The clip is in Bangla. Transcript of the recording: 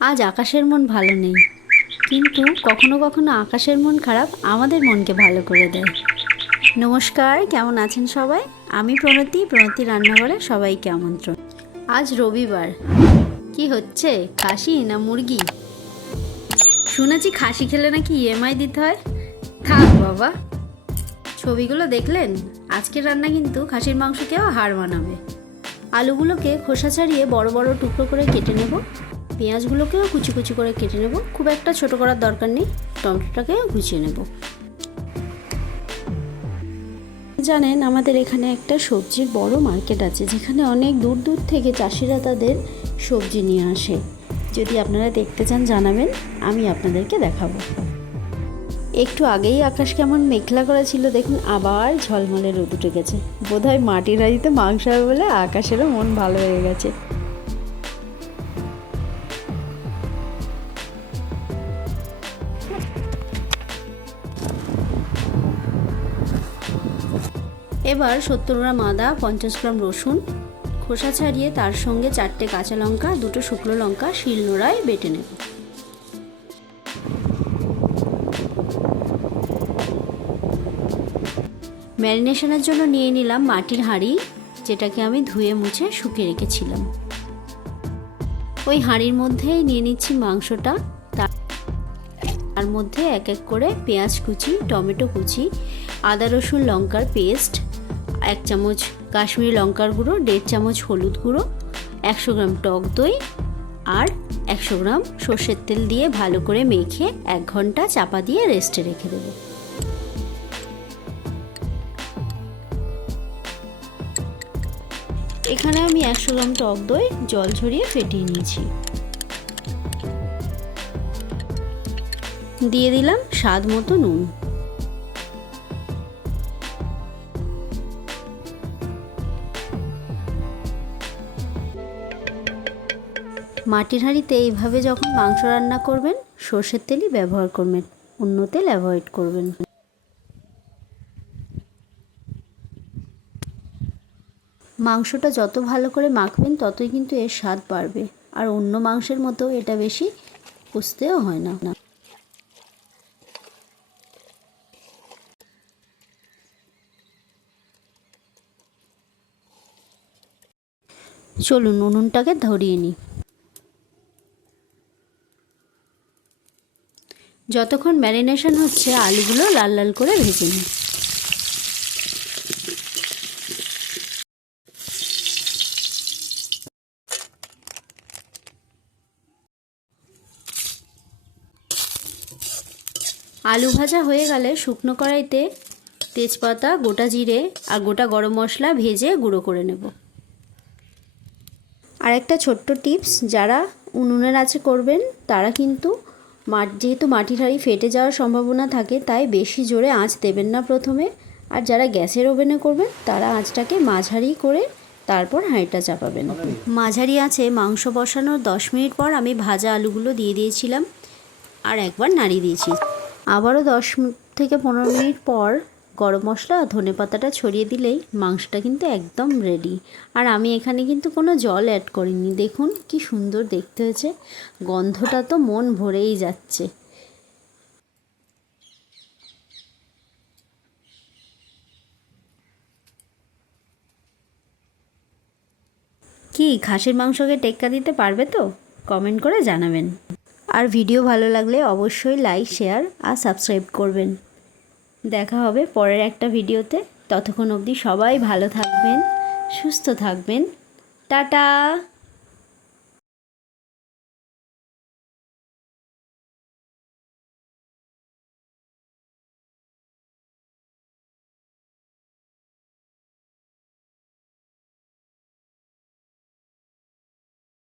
আজ আকাশের মন ভালো নেই, কিন্তু কখনো কখনো আকাশের মন খারাপ আমাদের মনকে ভালো করে দেয়। নমস্কার, কেমন আছেন সবাই? আমি প্রণতি রান্নাঘরে সবাইকে আমন্ত্রণ। আজ রবিবার। কি হচ্ছে, খাসি না মুরগি? শুনেছি খাসি খেলে নাকি ইএমআই দিতে হয়। থাক বাবা, ছবিগুলো দেখলেন? আজকের রান্না কিন্তু খাসির মাংসকেও হাড় মানাবে। আলুগুলোকে খোসা ছাড়িয়ে বড় বড় টুকরো করে কেটে নেব। পেঁয়াজগুলোকেও কুচি কুচি করে কেটে নেব, খুব একটা ছোট করার দরকার নেই। টমেটোটাকেও কুচিয়ে নেব। জানেন, আমাদের এখানে একটা সবজির বড় মার্কেট আছে, যেখানে অনেক দূর দূর থেকে চাষিরা তাদের সবজি নিয়ে আসে। যদি আপনারা দেখতে চান জানাবেন, আমি আপনাদেরকে দেখাবো। একটু আগেই আকাশ কেমন মেঘলা করা ছিল, দেখুন আবার ঝলমলে রোদ উঠে গেছে। বোধহয় মাটির হাঁড়িতে মাংস হবে বলে আকাশেরও মন ভালো হয়ে গেছে। এবার 70 গ্রাম আদা, 50 গ্রাম রসুন খোসা ছাড়িয়ে তার সঙ্গে 4টে কাঁচা লঙ্কা, 2টো শুকনো লঙ্কা শিলনোড়ায় বেটে নেব। ম্যারিনেশনের জন্য নিয়ে নিলাম মাটির হাঁড়ি, যেটাকে আমি ধুয়ে মুছে শুকিয়ে রেখেছিলাম। ওই হাঁড়ির মধ্যেই নিয়ে নিচ্ছি মাংসটা। তার মধ্যে এক এক করে পেঁয়াজ কুচি, টমেটো কুচি, আদা রসুন লঙ্কার পেস্ট, 1 চামচ কাশ্মীরি লঙ্কার গুঁড়ো, 1.5 চামচ হলুদ গুঁড়ো, 100 গ্রাম টক দই আর 100 গ্রাম সর্ষের তেল দিয়ে ভালো করে মেখে 1 ঘন্টা চাপা দিয়ে রেস্টে রেখে দেব। এখানে আমি 100 গ্রাম টক দই জল ঝরিয়ে ফেটিয়ে নিয়েছি। দিয়ে দিলাম স্বাদ মতো নুন। মাটির হাঁড়িতে এইভাবে যখন মাংস রান্না করবেন, সর্ষের তেলই ব্যবহার করবেন, অন্য তেল অ্যাভয়েড করবেন। মাংসটা যত ভালো করে মাখবেন ততই কিন্তু এর স্বাদ বাড়বে, আর অন্য মাংসের মতো এটা বেশি কষতেও হয় না। চলুন উনুনটাকে ধরিয়ে নিই। যতক্ষণ ম্যারিনেশন হচ্ছে, আলুগুলো লাল লাল করে ভেজে নিই। আলু ভাজা হয়ে গেলে শুকনো কড়াইতে তেজপাতা, গোটা জিরে আর গোটা গরম মশলা ভেজে গুঁড়ো করে নেব। আর একটা ছোট্ট টিপস, যারা উনুনের আঁচে করবেন তারা কিন্তু যেহেতু মাটির হাঁড়ি ফেটে যাওয়ার সম্ভাবনা থাকে, তাই বেশি জোরে আঁচ দেবেন না প্রথমে। আর যারা গ্যাসের ওভেনে করবেন তারা আঁচটাকে মাঝারি করে তারপর হাঁড়িটা চাপাবেন। মাঝারি আঁচে মাংস বসানোর 10 মিনিট পর আমি ভাজা আলুগুলো দিয়ে দিয়েছিলাম আর একবার নাড়িয়ে দিয়েছি। আবারও 10 থেকে 15 মিনিট পর গরম মশলা আর ধনেপাতাটা ছড়িয়ে দিলেই মাংসটা কিন্তু একদম রেডি। আর আমি এখানে কিন্তু কোনো জল অ্যাড করিনি। দেখুন কি সুন্দর দেখতে হয়েছে, গন্ধটা তো মন ভরেই যাচ্ছে। কি খাসির মাংসকে টেক্কা দিতে পারবে তো? কমেন্ট করে জানাবেন। আর ভিডিও ভালো লাগলে অবশ্যই লাইক, শেয়ার আর সাবস্ক্রাইব করবেন। দেখা হবে পরের একটা ভিডিওতে। ততক্ষণ অবধি সবাই ভালো থাকবেন, সুস্থ থাকবেন। টাটা।